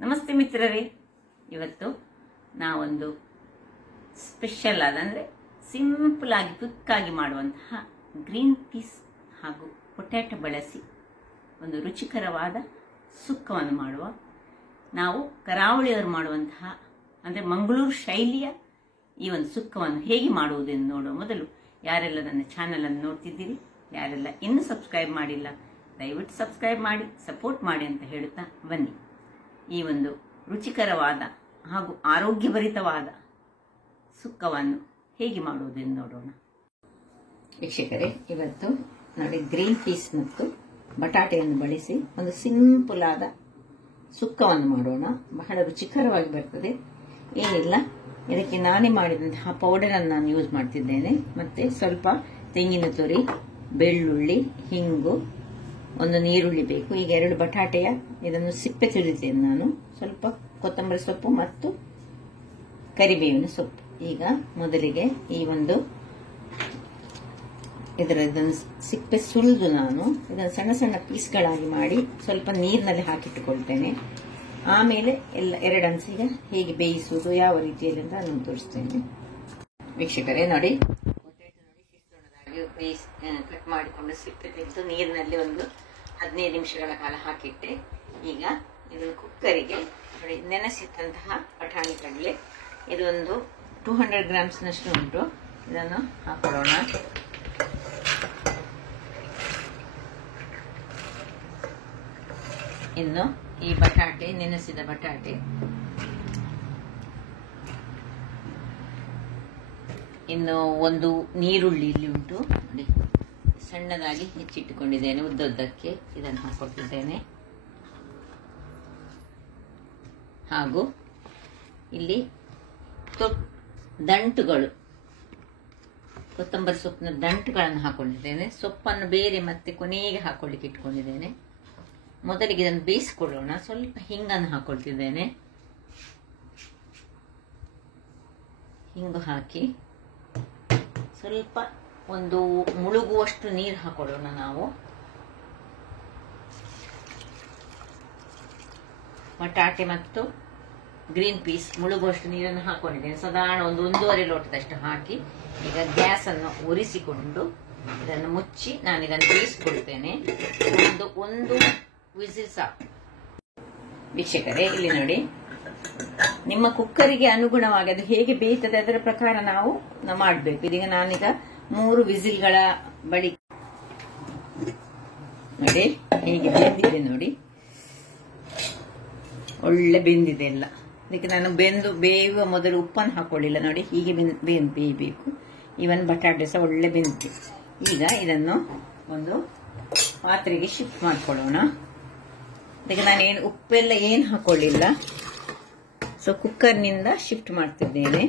ನಮಸ್ತೆ ಮಿತ್ರರೇ, ಇವತ್ತು ನಾವೊಂದು ಸ್ಪೆಷಲ್ ಆದ ಅಂದರೆ ಸಿಂಪಲ್ ಆಗಿ ಕ್ವಿಕ್ ಆಗಿ ಮಾಡುವಂತಹ ಗ್ರೀನ್ ಪೀಸ್ ಹಾಗೂ ಪೊಟ್ಯಾಟೊ ಬಳಸಿ ಒಂದು ರುಚಿಕರವಾದ ಸುಕ್ಕವನ್ನು ಮಾಡುವ. ನಾವು ಕರಾವಳಿಯವರು ಮಾಡುವಂತಹ ಅಂದರೆ ಮಂಗಳೂರು ಶೈಲಿಯ ಈ ಒಂದು ಸುಕ್ಕವನ್ನು ಹೇಗೆ ಮಾಡುವುದೆಂದು ನೋಡುವ ಮೊದಲು ಯಾರೆಲ್ಲ ನನ್ನ ಚಾನಲನ್ನು ನೋಡ್ತಿದ್ದೀರಿ, ಯಾರೆಲ್ಲ ಇನ್ನೂ ಸಬ್ಸ್ಕ್ರೈಬ್ ಮಾಡಿಲ್ಲ, ದಯವಿಟ್ಟು ಸಬ್ಸ್ಕ್ರೈಬ್ ಮಾಡಿ ಸಪೋರ್ಟ್ ಮಾಡಿ ಅಂತ ಹೇಳುತ್ತಾ ಬನ್ನಿ ಈ ಒಂದು ರುಚಿಕರವಾದ ಹಾಗೂ ಆರೋಗ್ಯಭರಿತವಾದ ಸುಕ್ಕವನ್ನು ಹೇಗೆ ಮಾಡುವುದೆಂದು ನೋಡೋಣ. ವೀಕ್ಷಕರೇ, ಇವತ್ತು ನೋಡಿ ಗ್ರೀನ್ ಪೀಸ್ ಮತ್ತು ಬಟಾಟೆಯನ್ನು ಬಳಸಿ ಒಂದು ಸಿಂಪಲ್ ಆದ ಸುಕ್ಕವನ್ನು ಮಾಡೋಣ. ಬಹಳ ರುಚಿಕರವಾಗಿ ಬರ್ತದೆ. ಏನಿಲ್ಲ, ಇದಕ್ಕೆ ನಾನೇ ಮಾಡಿದಂತಹ ಪೌಡರನ್ನು ನಾನು ಯೂಸ್ ಮಾಡ್ತಿದ್ದೇನೆ. ಮತ್ತೆ ಸ್ವಲ್ಪ ತೆಂಗಿನ ತುರಿ, ಬೆಳ್ಳುಳ್ಳಿ, ಹಿಂಗು, ಒಂದು ನೀರುಳ್ಳಿ ಬೇಕು. ಈಗ 2 ಬಟಾಟೆಯ ಇದನ್ನು ಸಿಪ್ಪೆ ತೆಗೆದಿದ್ದೇನೆ ನಾನು. ಸ್ವಲ್ಪ ಕೊತ್ತಂಬರಿ ಸೊಪ್ಪು ಮತ್ತು ಕರಿಬೇವಿನ ಸೊಪ್ಪು. ಈಗ ಮೊದಲಿಗೆ ಈ ಒಂದು ಇದನ್ನು ಸಿಪ್ಪೆ ಸುಲಿದು ನಾನು ಇದನ್ನು ಸಣ್ಣ ಸಣ್ಣ ಪೀಸ್ಗಳಾಗಿ ಮಾಡಿ ಸ್ವಲ್ಪ ನೀರಿನಲ್ಲಿ ಹಾಕಿಟ್ಟುಕೊಳ್ತೇನೆ. ಆಮೇಲೆ ಎಲ್ಲ 2 ಹಂಚಿಗೆ ಹೇಗೆ ಬೇಯಿಸುವುದು, ಯಾವ ರೀತಿಯಲ್ಲಿ ಅಂತ ನಾನು ತೋರಿಸ್ತೇನೆ. ವೀಕ್ಷಕರೇ ನೋಡಿ, ಕಟ್ ಮಾಡಿಕೊಂಡು ಸಿಪ್ಪೆ ತೆಗೆದು ನೀರಿನಲ್ಲಿ ಒಂದು 15 ನಿಮಿಷಗಳ ಕಾಲ ಹಾಕಿಟ್ಟೆ. ಈಗ ಇದನ್ನು ಕುಕ್ಕರಿಗೆ ನೋಡಿ, ನೆನೆಸಿದಂತಹ ಬಟಾಣಿ ಕಡಲೆ ಇದು ಒಂದು 200 ಗ್ರಾಮ್ಸ್ನಷ್ಟು ಉಂಟು. ಇದನ್ನು ಹಾಕೊಳ್ಳೋಣ. ಇನ್ನು ಈ ಬಟಾಟೆ, ನೆನೆಸಿದ ಬಟಾಟೆ, ಇನ್ನು ಒಂದು ನೀರುಳ್ಳಿ ಇಲ್ಲಿ ಉಂಟು ನೋಡಿ, ಸಣ್ಣದಾಗಿ ಹೆಚ್ಚಿಟ್ಟುಕೊಂಡಿದ್ದೇನೆ ಉದ್ದಕ್ಕೆ. ಇದನ್ನು ಹಾಕೊಳ್ತಿದ್ದೇನೆ. ಹಾಗೂ ಇಲ್ಲಿ ದಂಟುಗಳು, ಕೊತ್ತಂಬರಿ ಸೊಪ್ಪಿನ ದಂಟುಗಳನ್ನು ಹಾಕೊಂಡಿದ್ದೇನೆ. ಸೊಪ್ಪನ್ನು ಬೇರೆ ಮತ್ತೆ ಕೊನೆಗೆ ಹಾಕೊಳ್ಳಿಕ್ಕೆ ಇಟ್ಕೊಂಡಿದ್ದೇನೆ. ಮೊದಲಿಗೆ ಇದನ್ನು ಬೇಯಿಸಿಕೊಳ್ಳೋಣ. ಸ್ವಲ್ಪ ಹಿಂಗನ್ನು ಹಾಕೊಳ್ತಿದ್ದೇನೆ. ಹಿಂಗು ಹಾಕಿ ಸ್ವಲ್ಪ ಒಂದು ಮುಳುಗುವಷ್ಟು ನೀರು ಹಾಕೊಳ್ಳೋಣ ನಾವು. ಬಟಾಟೆ ಮತ್ತು ಗ್ರೀನ್ ಪೀಸ್ ಮುಳುಗುವಷ್ಟು ನೀರನ್ನು ಹಾಕೊಂಡಿದ್ದೇನೆ. ಸಾಧಾರಣ ಒಂದು 1.5 ಲೋಟದಷ್ಟು ಹಾಕಿ ಈಗ ಗ್ಯಾಸ್ ಅನ್ನು ಉರಿಸಿಕೊಂಡು ಇದನ್ನು ಮುಚ್ಚಿ ನಾನು ಇದನ್ನು ಬೇಯಿಸಿಕೊಳ್ತೇನೆ. ಒಂದು ವಿಸಿಲ್ ಸಾಕು. ವೀಕ್ಷಕರೇ, ಇಲ್ಲಿ ನೋಡಿ, ನಿಮ್ಮ ಕುಕ್ಕರಿಗೆ ಅನುಗುಣವಾಗಿ ಅದು ಹೇಗೆ ಬೇಯ್ತದೆ ಅದರ ಪ್ರಕಾರ ನಾವು ಮಾಡಬೇಕು. ಇದೀಗ ನಾನೀಗ 3 ವಿಸಿಲ್ಗಳ ಬಳಿ ನೋಡಿ ಹೇಗೆ ಬೆಂದಿದೆ ನೋಡಿ, ಒಳ್ಳೆ ಬೆಂದಿದೆ ಎಲ್ಲ. ಇದಕ್ಕೆ ನಾನು ಬೇಯುವ ಮೊದಲು ಉಪ್ಪನ್ನು ಹಾಕೊಳ್ಳಿಲ್ಲ ನೋಡಿ, ಹೀಗೆ ಬೇಯಬೇಕು. ಇವನ್ ಬಟಾಟೆ ಸಹ ಒಳ್ಳೆ ಬೆಂದಿದೆ. ಈಗ ಇದನ್ನು ಒಂದು ಪಾತ್ರೆಗೆ ಶಿಫ್ಟ್ ಮಾಡ್ಕೊಳ್ಳೋಣ. ಇದಕ್ಕೆ ನಾನೇನು ಉಪ್ಪೆಲ್ಲ ಏನು ಹಾಕೊಳ್ಳಿಲ್ಲ. ಸೊ ಕುಕ್ಕರ್ನಿಂದ ಶಿಫ್ಟ್ ಮಾಡ್ತಿದ್ದೇನೆ.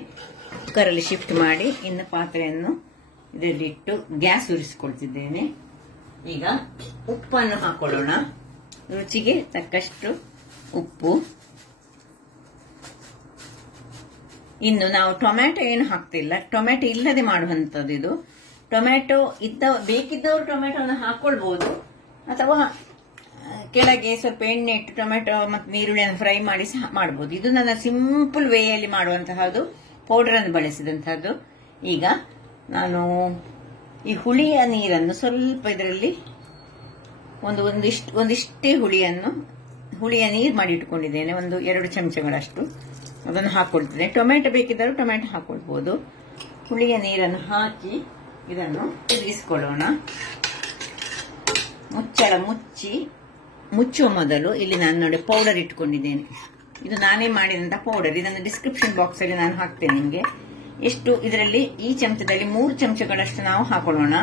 ಕುಕ್ಕರಲ್ಲಿ ಶಿಫ್ಟ್ ಮಾಡಿ ಇನ್ನು ಪಾತ್ರೆಯನ್ನು ಇದರಲ್ಲಿಟ್ಟು ಗ್ಯಾಸ್ ಉರಿಸಿಕೊಳ್ತಿದ್ದೇನೆ. ಈಗ ಉಪ್ಪನ್ನು ಹಾಕೊಳ್ಳೋಣ. ರುಚಿಗೆ ತಕ್ಕಷ್ಟು ಉಪ್ಪು. ಇನ್ನು ನಾವು ಟೊಮ್ಯಾಟೊ ಏನು ಹಾಕ್ತಿಲ್ಲ, ಟೊಮ್ಯಾಟೊ ಇಲ್ಲದೆ ಮಾಡುವಂಥದ್ದು ಇದು. ಟೊಮ್ಯಾಟೊ ಬೇಕಿದ್ದವರು ಟೊಮ್ಯಾಟೊವನ್ನು ಹಾಕೊಳ್ಬಹುದು, ಅಥವಾ ಕೆಳಗೆ ಸ್ವಲ್ಪ ಎಣ್ಣೆ ಇಟ್ಟು ಟೊಮ್ಯಾಟೊ ಮತ್ತು ನೀರುಳ್ಳಿಯನ್ನು ಫ್ರೈ ಮಾಡಿ ಸಹ ಮಾಡಬಹುದು. ಇದು ನನ್ನ ಸಿಂಪಲ್ ವೇಯಲ್ಲಿ ಮಾಡುವಂತಹದ್ದು, ಪೌಡರ್ ಅನ್ನು ಬಳಸಿದಂತಹದ್ದು. ಈಗ ನಾನು ಈ ಹುಳಿಯ ನೀರನ್ನು ಸ್ವಲ್ಪ ಇದರಲ್ಲಿ ಒಂದಿಷ್ಟೇ ಹುಳಿಯ ನೀರು ಮಾಡಿ ಇಟ್ಕೊಂಡಿದ್ದೇನೆ. ಒಂದು 2 ಚಮಚಗಳಷ್ಟು ಅದನ್ನು ಹಾಕೊಳ್ತೇನೆ. ಟೊಮ್ಯಾಟೊ ಬೇಕಿದ್ದರೂ ಟೊಮ್ಯಾಟೊ ಹಾಕೊಳ್ಬಹುದು. ಹುಳಿಯ ನೀರನ್ನು ಹಾಕಿ ಇದನ್ನು ತಿರುಗಿಸಿಕೊಳ್ಳೋಣ. ಮುಚ್ಚಳ ಮುಚ್ಚುವ ಮೊದಲು ಇಲ್ಲಿ ನಾನು ನೋಡಿ ಪೌಡರ್ ಇಟ್ಕೊಂಡಿದ್ದೇನೆ. ಇದು ನಾನೇ ಮಾಡಿದಂತ ಪೌಡರ್. ಇದನ್ನು ಡಿಸ್ಕ್ರಿಪ್ಷನ್ ಬಾಕ್ಸ್ ಅಲ್ಲಿ ನಾನು ಹಾಕ್ತೇನೆ ನಿಮಗೆ. ಎಷ್ಟು ಇದರಲ್ಲಿ ಈ ಚಮಚದಲ್ಲಿ 3 ಚಮಚಗಳಷ್ಟು ನಾವು ಹಾಕೊಳ್ಳೋಣ.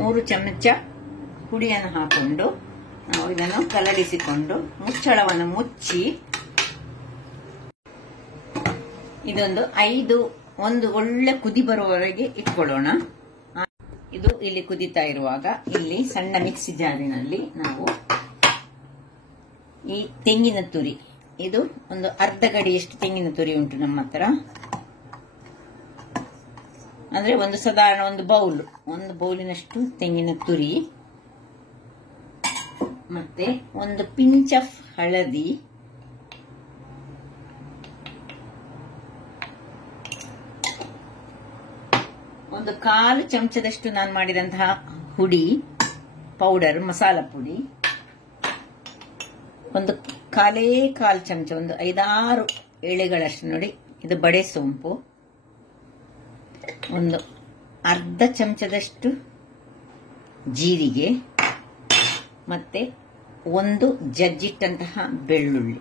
3 ಚಮಚ ಹುಳಿಯನ್ನು ಹಾಕೊಂಡು ನಾವು ಇದನ್ನು ಕಲರಿಸಿಕೊಂಡು ಮುಚ್ಚಳವನ್ನು ಮುಚ್ಚಿ ಒಂದು ಒಳ್ಳೆ ಕುದಿ ಬರುವವರೆಗೆ ಇಟ್ಕೊಳ್ಳೋಣ. ಇದು ಇಲ್ಲಿ ಕುದಿತಾ ಇರುವಾಗ ಇಲ್ಲಿ ಸಣ್ಣ ಮಿಕ್ಸಿ ಜಾರಿನಲ್ಲಿ ನಾವು ಈ ತೆಂಗಿನ ತುರಿ, ಇದು ಒಂದು ಅರ್ಧ ಗಡಿಯಷ್ಟು ತೆಂಗಿನ ತುರಿ ಉಂಟು ನಮ್ಮ ಹತ್ರ. ಅಂದ್ರೆ ಒಂದು ಸಾಧಾರಣ ಒಂದು ಬೌಲಿನಷ್ಟು ತೆಂಗಿನ ತುರಿ ಮತ್ತೆ ಒಂದು ಪಿಂಚ್ ಆಫ್ ಹಳದಿ, ಒಂದು 1/4 ಚಮಚದಷ್ಟು ನಾನು ಮಾಡಿದಂತಹ ಹುಡಿ ಪೌಡರ್, ಮಸಾಲ ಪುಡಿ, ಒಂದು 1/4 ಚಮಚ, ಒಂದು 5-6 ಎಳೆಗಳಷ್ಟು ನೋಡಿ, ಇದು ಬಡೆ ಸೋಂಪು, ಒಂದು ಅರ್ಧ ಚಮಚದಷ್ಟು ಜೀರಿಗೆ, ಮತ್ತೆ ಒಂದು ಜಜ್ಜಿಟ್ಟಂತಹ ಬೆಳ್ಳುಳ್ಳಿ.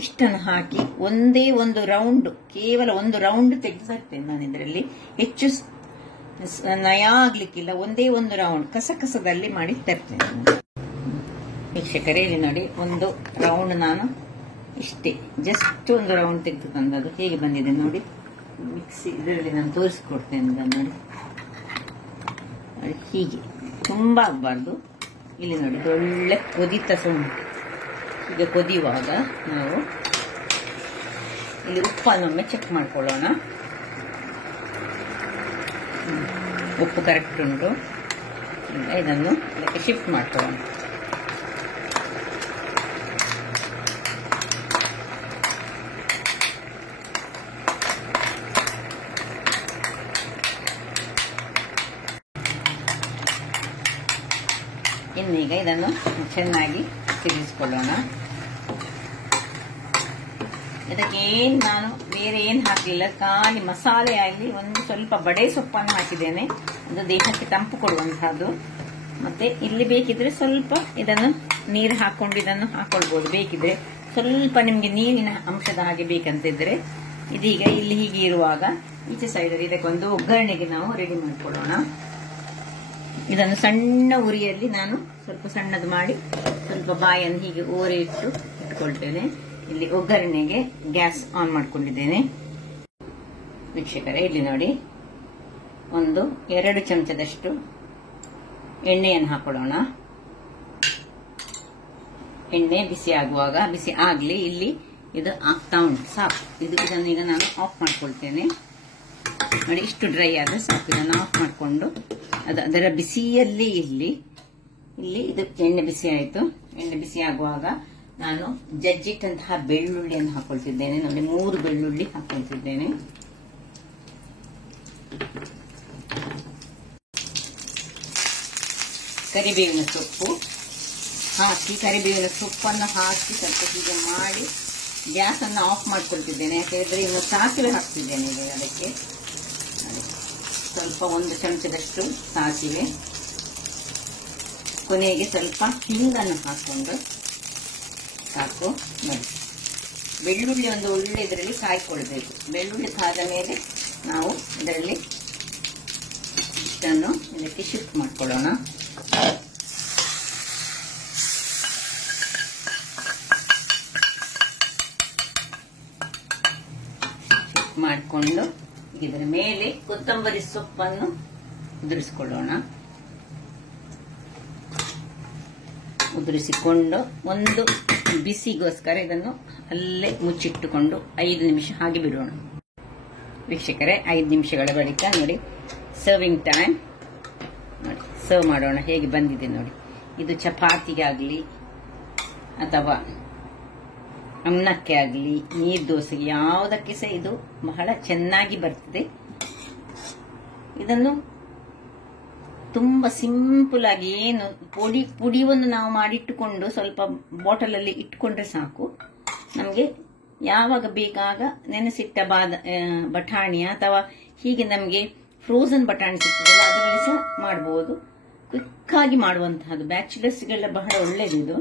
ಇಷ್ಟನ್ನು ಹಾಕಿ ಒಂದೇ ಒಂದು ರೌಂಡ್, ಕೇವಲ ಒಂದು ರೌಂಡ್ ತೆಗೆದು ತರ್ತೇನೆ ನಾನು. ಇದರಲ್ಲಿ ಹೆಚ್ಚು ನಯ ಆಗ್ಲಿಕ್ಕಿಲ್ಲ, ಒಂದೇ ಒಂದು ರೌಂಡ್ ಕಸಕಸದಲ್ಲಿ ಮಾಡಿ ತರ್ತೇನೆ. ವೀಕ್ಷಕರೇ, ಇಲ್ಲಿ ನೋಡಿ, ಒಂದು ರೌಂಡ್ ನಾನು ಇಷ್ಟೇ ಜಸ್ಟ್ ಒಂದು ರೌಂಡ್ ತೆಗೆದು ತಂದದ್ದು ಹೇಗೆ ಬಂದಿದೆ ನೋಡಿ. ಮಿಕ್ಸಿ ಇದರಲ್ಲಿ ನಾನು ತೋರಿಸ್ಕೊಡ್ತೇನೆ ನೋಡಿ. ಹೀಗೆ ತುಂಬಾ ಆಗಬಾರ್ದು. ಇಲ್ಲಿ ನೋಡಿ, ಒಳ್ಳೆ ಕೊದಿತ ಸೌಂಡ್. ಈಗ ಕೊದಿಯುವಾಗ ನಾವು ಇಲ್ಲಿ ಉಪ್ಪನ್ನೊಮ್ಮೆ ಚೆಕ್ ಮಾಡ್ಕೊಳ್ಳೋಣ. ಉಪ್ಪು ಕರೆಕ್ಟ್ ಉಂಟು. ಇದನ್ನು ಇದಕ್ಕೆ ಶಿಫ್ಟ್ ಮಾಡ್ಕೊಳ್ಳೋಣ. ಇನ್ನೀಗ ಇದನ್ನು ಚೆನ್ನಾಗಿ ತಿರುಗಿಸ್ಕೊಳ್ಳೋಣ. ಇದಕ್ಕೆ ನಾನು ಬೇರೆ ಏನು ಹಾಕಲಿಲ್ಲ, ಖಾಲಿ ಮಸಾಲೆ ಆಗಲಿ ಒಂದು ಸ್ವಲ್ಪ ಬಡೆ ಸೊಪ್ಪನ್ನು ಹಾಕಿದ್ದೇನೆ. ಅದು ದೇಹಕ್ಕೆ ತಂಪು ಕೊಡುವಂತಹದ್ದು. ಮತ್ತೆ ಇಲ್ಲಿ ಬೇಕಿದ್ರೆ ಸ್ವಲ್ಪ ಇದನ್ನು ನೀರು ಹಾಕೊಂಡು ಇದನ್ನು ಹಾಕೊಳ್ಬಹುದು. ಬೇಕಿದ್ರೆ ಸ್ವಲ್ಪ ನಿಮ್ಗೆ ನೀರಿನ ಅಂಶದ ಹಾಗೆ ಬೇಕಂತಿದ್ರೆ. ಇದೀಗ ಇಲ್ಲಿ ಹೀಗೆ ಇರುವಾಗ ಈಚೆ ಸೈಡಲ್ಲಿ ಇದಕ್ಕೊಂದು ಒಗ್ಗರಣೆಗೆ ನಾವು ರೆಡಿ ಮಾಡ್ಕೊಳ್ಳೋಣ. ಇದನ್ನು ಸಣ್ಣ ಉರಿಯಲ್ಲಿ ನಾನು ಸ್ವಲ್ಪ ಸಣ್ಣದು ಮಾಡಿ ಸ್ವಲ್ಪ ಬಾಯನ್ನು ಹೀಗೆ ಓರೆ ಇಟ್ಕೊಳ್ತೇನೆ. ಇಲ್ಲಿ ಒಗ್ಗರಣೆಗೆ ಗ್ಯಾಸ್ ಆನ್ ಮಾಡ್ಕೊಂಡಿದ್ದೇನೆ. ವೀಕ್ಷಕರೇ, ಇಲ್ಲಿ ನೋಡಿ, ಒಂದು 2 ಚಮಚದಷ್ಟು ಎಣ್ಣೆಯನ್ನು ಹಾಕೊಳ್ಳೋಣ. ಎಣ್ಣೆ ಬಿಸಿ ಆಗುವಾಗ, ಬಿಸಿ ಆಗ್ಲಿ, ಇಲ್ಲಿ ಇದು ಆಗ್ತಾ ಉಂಟು, ಸಾಕು. ಇದನ್ನು ಈಗ ನಾನು ಆಫ್ ಮಾಡ್ಕೊಳ್ತೇನೆ ನೋಡಿ. ಇಷ್ಟು ಡ್ರೈ ಆದ್ರೆ ಸಾಕು. ಇದನ್ನು ಆಫ್ ಮಾಡಿಕೊಂಡು ಅದರ ಬಿಸಿಯಲ್ಲಿ ಇಲ್ಲಿ ಇದು ಎಣ್ಣೆ ಬಿಸಿ ಆಯಿತು. ಎಣ್ಣೆ ಬಿಸಿ ಆಗುವಾಗ ನಾನು ಜಜ್ಜಿಟ್ಟಂತಹ ಬೆಳ್ಳುಳ್ಳಿಯನ್ನು ಹಾಕೊಳ್ತಿದ್ದೇನೆ ನೋಡಿ. 3 ಬೆಳ್ಳುಳ್ಳಿ ಹಾಕೊಳ್ತಿದ್ದೇನೆ. ಕರಿಬೇವಿನ ಸೊಪ್ಪು ಹಾಕಿ, ಕರಿಬೇವಿನ ಸೊಪ್ಪನ್ನು ಹಾಕಿ ಸ್ವಲ್ಪ ಹೀಗೆ ಮಾಡಿ ಗ್ಯಾಸ್ ಅನ್ನು ಆಫ್ ಮಾಡ್ಕೊಳ್ತಿದ್ದೇನೆ. ಯಾಕೆಂದ್ರೆ ಇನ್ನು ಸಾಸಿವೆ ಹಾಕ್ತಿದ್ದೇನೆ ಈಗ ಅದಕ್ಕೆ. ಸ್ವಲ್ಪ 1 ಚಮಚದಷ್ಟು ಸಾಸಿವೆ, ಕೊನೆಗೆ ಸ್ವಲ್ಪ ಹಿಂಗನ್ನು ಹಾಕೊಂಡು ಸಾಕು ನೋಡಿ. ಬೆಳ್ಳುಳ್ಳಿ ಒಂದು ಒಳ್ಳೆ ಇದರಲ್ಲಿ ಕಾಯ್ಕೊಳ್ಬೇಕು. ಬೆಳ್ಳುಳ್ಳಿ ಕಾದ ಮೇಲೆ ನಾವು ಇದರಲ್ಲಿ ಇಷ್ಟನ್ನು ಇದಕ್ಕೆ ಶಿಫ್ಟ್ ಮಾಡ್ಕೊಳ್ಳೋಣ. ಶಿಫ್ಟ್ ಮಾಡಿಕೊಂಡು ಇದರ ಮೇಲೆ ಕೊತ್ತಂಬರಿ ಸೊಪ್ಪನ್ನು ಉದುರಿಸಿಕೊಳ್ಳೋಣ. ಉದುರಿಸಿಕೊಂಡು ಒಂದು ಬಿಸಿಗೋಸ್ಕರ ಇದನ್ನು ಅಲ್ಲೇ ಮುಚ್ಚಿಟ್ಟುಕೊಂಡು 5 ನಿಮಿಷ ಹಾಗೆ ಬಿಡೋಣ. ವೀಕ್ಷಕರೇ, 5 ನಿಮಿಷಗಳ ಬಳಿಕ ನೋಡಿ, ಸರ್ವಿಂಗ್ ಟೈಮ್ ನೋಡಿ, ಸರ್ವ್ ಮಾಡೋಣ. ಹೇಗೆ ಬಂದಿದೆ ನೋಡಿ. ಇದು ಚಪಾತಿಗೆ ಆಗಲಿ ಅಥವಾ ಅನ್ನಕ್ಕೆ ಆಗಲಿ, ನೀರು ದೋಸೆಗೆ, ಯಾವುದಕ್ಕೆ ಸಹ ಇದು ಬಹಳ ಚೆನ್ನಾಗಿ ಬರ್ತದೆ. ಇದನ್ನು ತುಂಬಾ ಸಿಂಪಲ್ ಆಗಿ, ಏನು ಪುಡಿಯನ್ನು ನಾವು ಮಾಡಿಟ್ಟುಕೊಂಡು ಸ್ವಲ್ಪ ಬಾಟಲ್ ಅಲ್ಲಿ ಇಟ್ಕೊಂಡ್ರೆ ಸಾಕು. ನಮಗೆ ಯಾವಾಗ ಬೇಕಾಗ ನೆನೆಸಿಟ್ಟ ಬಟಾಣಿ ಅಥವಾ ಹೀಗೆ ನಮಗೆ ಫ್ರೋಸನ್ ಬಟಾಣಿ ಸಿಗ್ತದಲ್ಲ, ಅದರಲ್ಲಿ ಸಹ ಮಾಡಬಹುದು. ಕ್ವಿಕ್ ಆಗಿ ಮಾಡುವಂತಹದ್ದು, ಬ್ಯಾಚುಲರ್ಸ್ಗೆಲ್ಲ ಬಹಳ ಒಳ್ಳೇದಿದು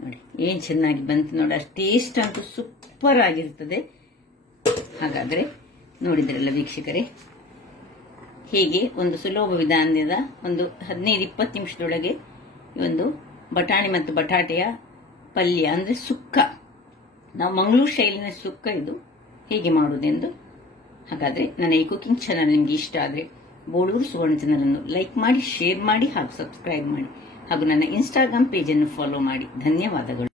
ನೋಡಿ. ಏನ್ ಚೆನ್ನಾಗಿ ಬಂತು ನೋಡಿ. ಟೇಸ್ಟ್ ಅಂತೂ ಸೂಪರ್ ಆಗಿರ್ತದೆ. ಹಾಗಾದ್ರೆ ನೋಡಿದ್ರಲ್ಲ ವೀಕ್ಷಕರೇ, ಹೀಗೆ ಒಂದು ಸುಲಭ ವಿಧಾನದ ಒಂದು 15-20 ನಿಮಿಷದೊಳಗೆ ಈ ಒಂದು ಬಟಾಣಿ ಮತ್ತು ಬಟಾಟೆಯ ಪಲ್ಯ, ಅಂದ್ರೆ ಸುಕ್ಕ, ನಾವು ಮಂಗಳೂರು ಶೈಲಿನ ಸುಕ್ಕ, ಇದು ಹೇಗೆ ಮಾಡುವುದೆಂದು. ಹಾಗಾದ್ರೆ ನನ್ನ ಈ ಕುಕಿಂಗ್ ಚಾನಲ್ ನಿಮ್ಗೆ ಇಷ್ಟ ಆದ್ರೆ ಬೋಳೂರು ಸುವರ್ಣ ಚಾನಲ್ ಅನ್ನು ಲೈಕ್ ಮಾಡಿ, ಶೇರ್ ಮಾಡಿ ಹಾಗೂ ಸಬ್ಸ್ಕ್ರೈಬ್ ಮಾಡಿ ಹಾಗೂ ನನ್ನ ಇನ್ಸ್ಟಾಗ್ರಾಮ್ ಪೇಜ್ ಅನ್ನು ಫಾಲೋ ಮಾಡಿ. ಧನ್ಯವಾದಗಳು.